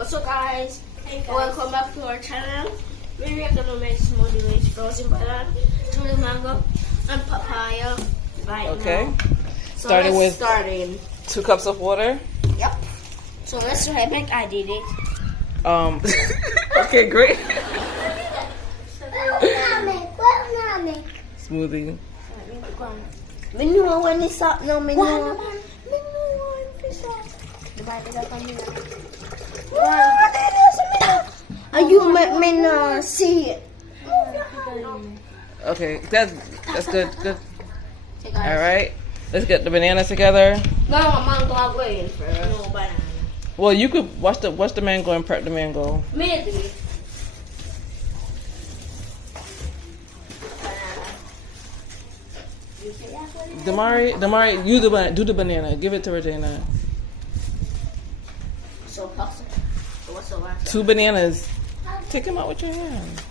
What's up, guys? Hey guys. Welcome back to our channel. We are gonna make smoothie with frozen banana, tuna mango, and papaya right now. So Starting with starting. 2 cups of water. Yep. So let's try it. I did it. Okay, great. Smoothie. Menu when it's up no menu. Are you meant see it? Okay, that's good. Good. Hey, All guys. right, let's get the bananas together. No, mango I'm waiting for. No banana. Well, you could wash the mango and prep the mango. Maybe. Damari, you do the banana. Give it to Regina. So possible. So what's the last? 2 bananas. Take them out with your hand.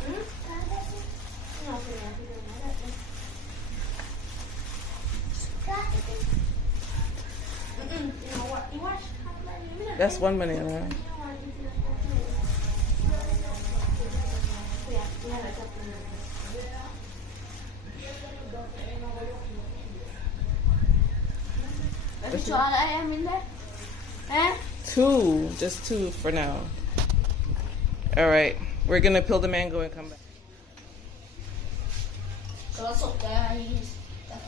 That's 1 banana. Let me try that I am in there. Eh? 2, just 2 for now. All right, we're gonna peel the mango and come back. So what's up, guys?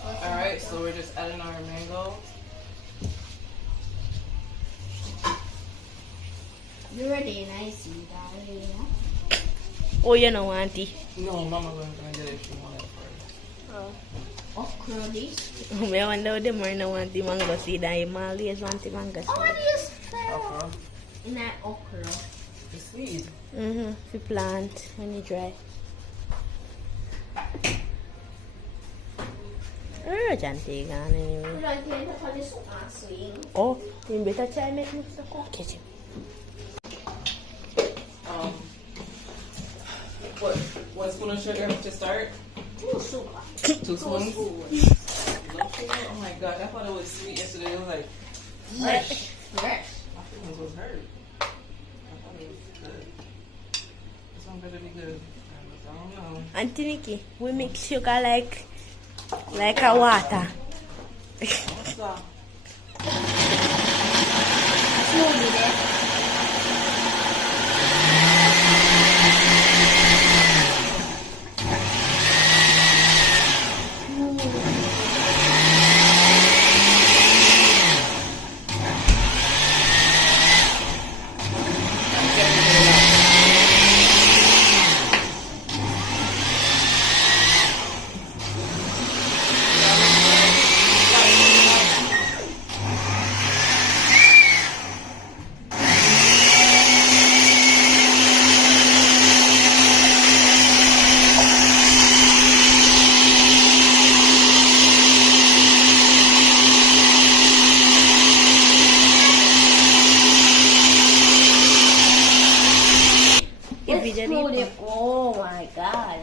All right, so we're just adding our mango. You ready? And I see that. Oh, you know, auntie. No, Mama wasn't gonna get it if she wanted it first. Oh. Okra this. I wonder what the morning want the mango seed and you always want the mango Oh, seed. it is Okra. in that okra. The seed. If you plant when you dry. Janty gone anyway. You like to put this on swing. Oh, you better try make me some kitchen. One spoon of sugar to start? 2 sugar. 2 spoons? No sugar? Oh my god, I thought it was sweet yesterday. It was like fresh. Fresh. My feelings was hurt. I thought it was good. This one better be good. I don't know. Auntie Nikki, we mix sugar like a water. What's up? Smoothie there. Oh my god.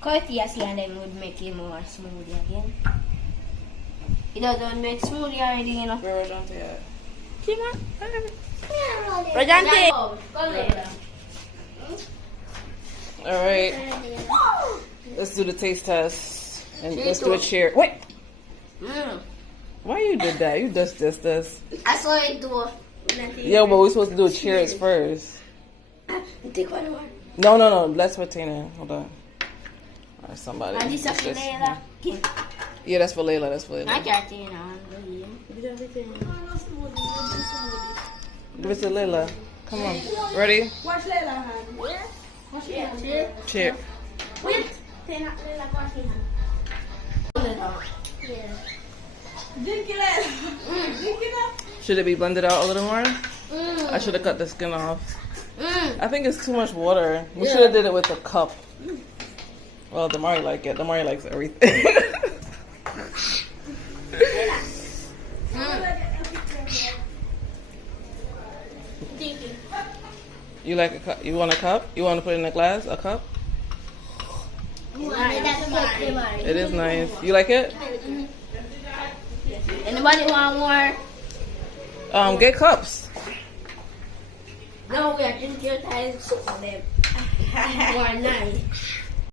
Courteously and then would make it more smoothie again. It doesn't make smoothie already, you know. Where was Auntie at? Come on. Rajante. Go later. All right, let's do the taste test. And let's do a cheer. Wait! Why you did that? You just this. I saw it do. Yo, but we're supposed to do a cheers first. Take one more. No. That's for Tina. Hold on. Or somebody. And this is for Layla. Yeah, that's for Layla. That's for Layla. I can't Tina. Give it to Layla. Come on. Ready? Watch Layla hand. Watch Cheer. Cheer. Wait. Layla watch him hand. Yeah. Drink it, Layla. Drink it up. Should it be blended out a little more? I should have cut the skin off. I think it's too much water. We should have did it with a cup. Well, Damari like it. Damari likes everything. You like a cup? You want a cup? You want to put it in a glass? A cup? It is nice. You like it? Anybody want more? Get cups. No, we are drinking your Thai soup for them. More nice.